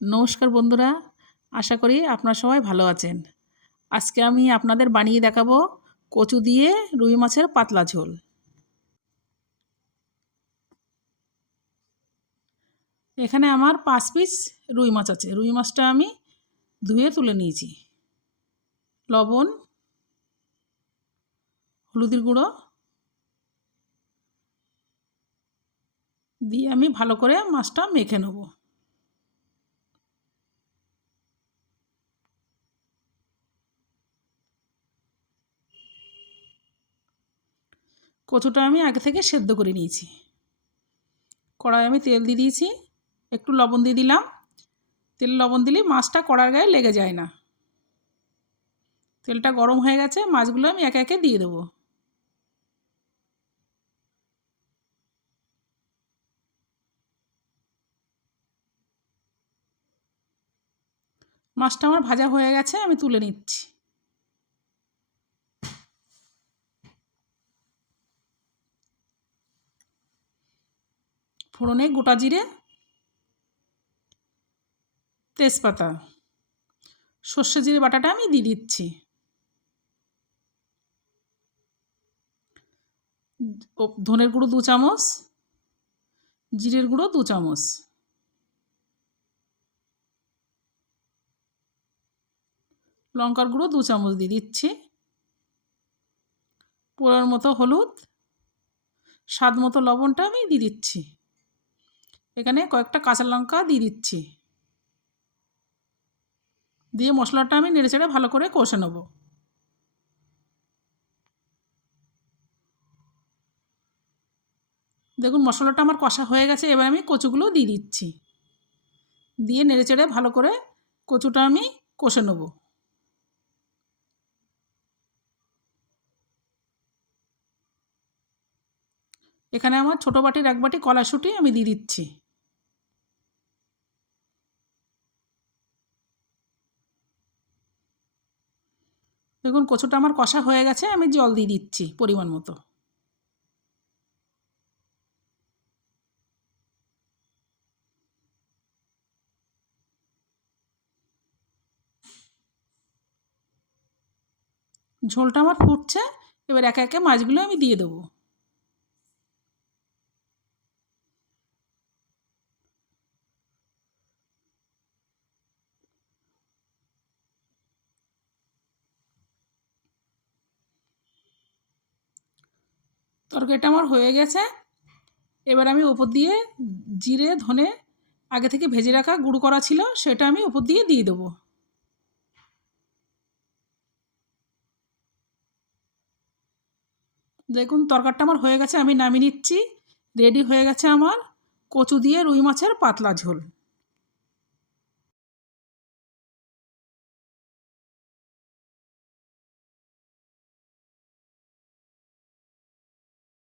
নমস্কার বন্ধুরা, আশা করি আপনারা সবাই ভালো আছেন। আজকে আমি আপনাদের বানিয়ে দেখাবো কচু দিয়ে রুই মাছের পাতলা ঝোল। এখানে আমার 5 পিস রুই মাছ আছে। রুই মাছটা আমি ধুয়ে তুলে নিয়েছি। লবণ, হলুদের গুঁড়ো দিয়ে আমি ভালো করে মাছটা মেখে নেব। কচুটা আমি আগে থেকে সেদ্ধ করে নিয়েছি। কড়াই আমি তেল দিয়ে দিয়েছি, একটু লবণ দিয়ে দিলাম। তেল লবণ দিলে মাছটা কড়ার গায়ে লেগে যায় না। তেলটা গরম হয়ে গেছে, মাছগুলো আমি একে একে দিয়ে দেবো। মাছটা আমার ভাজা হয়ে গেছে, আমি তুলে নিচ্ছি। ফোড়নে গোটা জিরে, তেজপাতা, সর্ষে জিরে বাটাটা আমি দিয়ে দিচ্ছি। ধনের গুঁড়ো 2 চামচ, জিরের গুঁড়ো 2 চামচ, লঙ্কার গুঁড়ো 2 চামচ দিয়ে দিচ্ছি। পরিমাণ মতো হলুদ, স্বাদ মতো লবণটা আমি দিয়ে দিচ্ছি। এখানে কয়েকটা কাঁচা লঙ্কা দিয়ে দিচ্ছি। দিয়ে মশলাটা আমি নেড়েচেড়ে ভালো করে কষে নেব। দেখুন মশলাটা আমার কষা হয়ে গেছে, এবার আমি কচুগুলো দিয়ে দিচ্ছি। দিয়ে নেড়েচেড়ে ভালো করে কচুটা আমি কষে নেব। এখানে আমার ছোটো বাটির 1 বাটি কড়াইশুঁটি আমি দিয়ে দিচ্ছি। দেখুন কচুটা আমার কষা হয়ে গেছে, আমি জল দিয়ে দিচ্ছি পরিমাণ মতো। ঝোলটা আমার ফুটছে, এবার একে একে মাছগুলো আমি দিয়ে দেবো। তরকারিটা আমার হয়ে গেছে, এবার আমি ওপর দিয়ে জিরে ধনে আগে থেকে ভেজে রাখা গুঁড়ো করা ছিল সেটা আমি ওপর দিয়ে দেবো। দেখুন তরকারিটা আমার হয়ে গেছে, আমি নামিয়ে নিচ্ছি। রেডি হয়ে গেছে আমার কচু দিয়ে রুই মাছের পাতলা ঝোল।